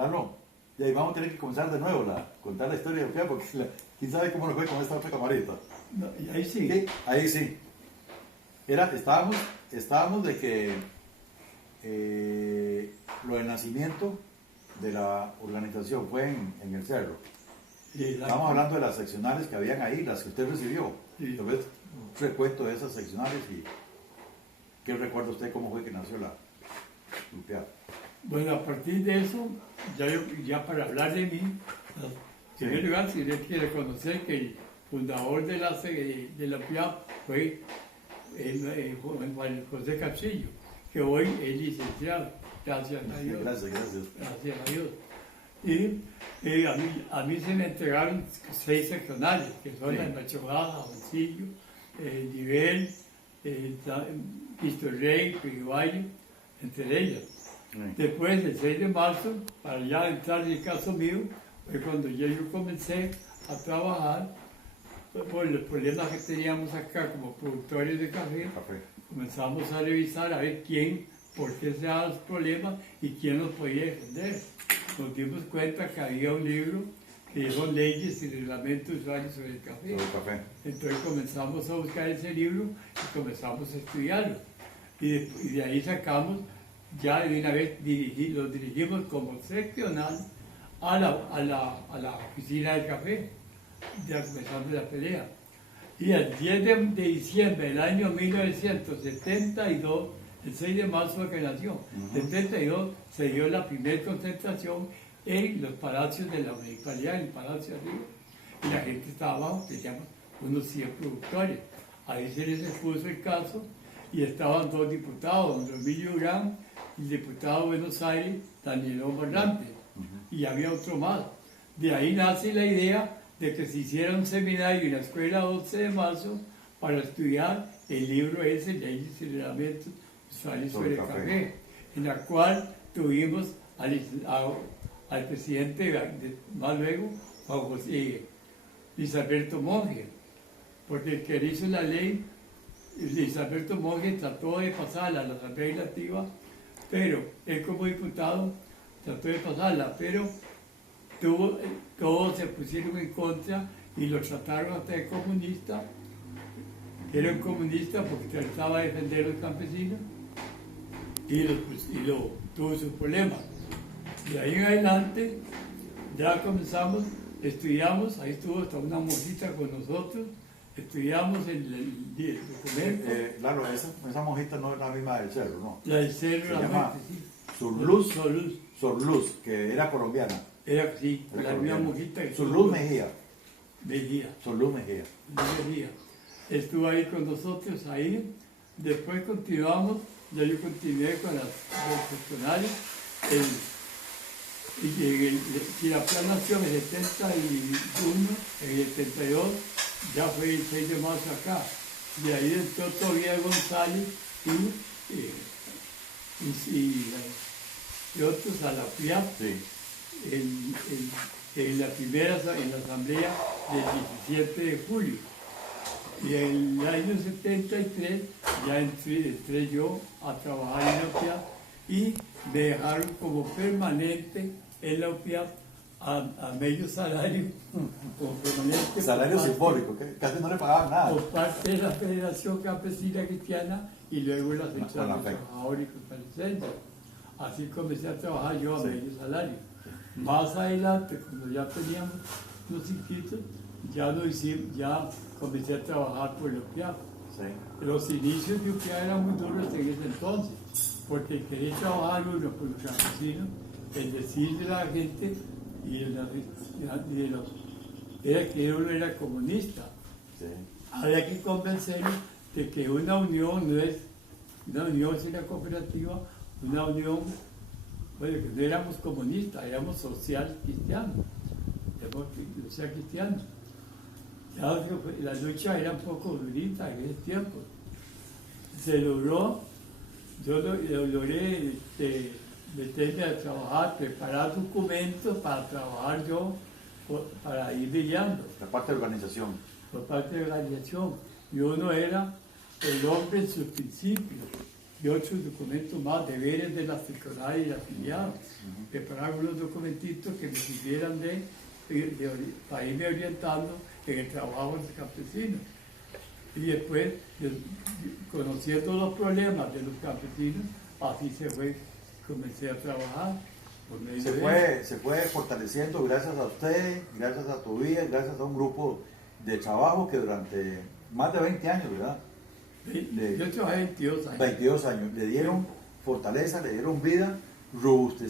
Lalo, y ahí vamos a tener que comenzar de nuevo, contar la historia de Opia, porque quién sabe cómo nos fue con esta otra camarita. No, y ahí sí. Sí, ahí sí. Estábamos de que lo del nacimiento de la organización fue en el cerro. Estamos hablando de las seccionales que habían ahí, las que usted recibió. Sí. Entonces, un recuento de esas seccionales y ¿qué recuerda usted cómo fue que nació la UPIAP? Bueno, a partir de eso, ya para hablar de mí, en primer lugar, sí hay que reconocer que el fundador de la UPIAP fue Juan José Castillo, que hoy es licenciado, gracias a Dios. Gracias. Gracias a Dios. Y a mí se me entregaron 6 seccionales, que son la Machorada, Jaboncillo, Nivel, Cristo Rey, Valle, entre ellas. Después, el 6 de marzo, para ya entrar en el caso mío, fue cuando yo comencé a trabajar por los problemas que teníamos acá como productores de café. Comenzamos a revisar a ver por qué se daban los problemas y quién los podía defender. Nos dimos cuenta que había un libro que son leyes y reglamentos de usuarios sobre el café. Entonces comenzamos a buscar ese libro y comenzamos a estudiarlo. Y de ahí sacamos, ya de una vez lo dirigimos como seccional a la oficina del café, ya comenzamos la pelea. Y el 10 de diciembre del año 1972, el 6 de marzo que nació, en 72 se dio la primera concentración en los palacios de la municipalidad, en el palacio arriba, y la gente estaba abajo, teníamos unos 100 productores. Ahí se les expuso el caso y estaban 2 diputados, don Romilio Urán y el diputado de Buenos Aires, Daniel Barrante, y había otro más. De ahí nace la idea de que se hiciera un seminario en la escuela 12 de marzo para estudiar el libro ese, Leyes y Reglamentos Usuarios sobre el Café, en la cual tuvimos al presidente, más luego, Juan José Luis Alberto Monge, porque el que hizo la ley, Luis Alberto Monge trató de pasarla a la Asamblea Legislativa, pero él como diputado trató de pasarla, pero todos se pusieron en contra y lo trataron hasta de comunista. Era un comunista porque trataba de defender a los campesinos y tuvo sus problemas. De ahí en adelante ya comenzamos, estudiamos, ahí estuvo hasta una monjita con nosotros, estudiamos el documento. Claro, esa monjita no es la misma del cerro, ¿no? La del cerro, se la llama sí. Sorluz, que era colombiana. Era sí, la misma monjita. Sorluz Mejía. Sorluz Mejía. Estuvo ahí con nosotros ahí. Después continuamos, ya yo continué con las seccionales. Y la plan nació en el 71, en el 72, ya fue el 6 de marzo acá. De ahí entró todavía González y otros a la FIAP. Sí. En la asamblea del 17 de julio. Y en el año 73 ya entré yo a trabajar en la UPIAP y me dejaron como permanente en la UPIAP a medio salario, como permanente. Salario simbólico, que casi no le pagaban nada. Por parte de la Federación Campesina Cristiana y luego la Central de Trabajadores y Costarricenses. Así comencé a trabajar yo a medio salario. Más adelante, cuando ya teníamos los inscritos, ya comencé a trabajar por el UPIAP. Sí. Los inicios de UPIAP eran muy duros en ese entonces, porque quería trabajar uno por los campesinos, el decir de la gente era que uno era comunista. Sí. Había que convencerlos de que una unión no es una cooperativa, una unión. Bueno, que no éramos comunistas, éramos social cristianos. Ya la lucha era un poco durita en ese tiempo. Se logró, yo logré meterme a trabajar, preparar documentos para trabajar yo, para ir brillando. La parte de organización. Por parte de la organización. Y uno era el hombre en sus principios. y otros documentos más, deberes de la seccional y de afiliados, preparar unos documentitos que me sirvieran para irme orientando en el trabajo de los campesinos. Y después, conociendo los problemas de los campesinos, así comencé a trabajar. Se fue fortaleciendo gracias a usted, gracias a tu vida, gracias a un grupo de trabajo que durante más de 20 años, ¿verdad? Yo trabajé 22 años. 22 años. Le dieron fortaleza, le dieron vida, robustecieron.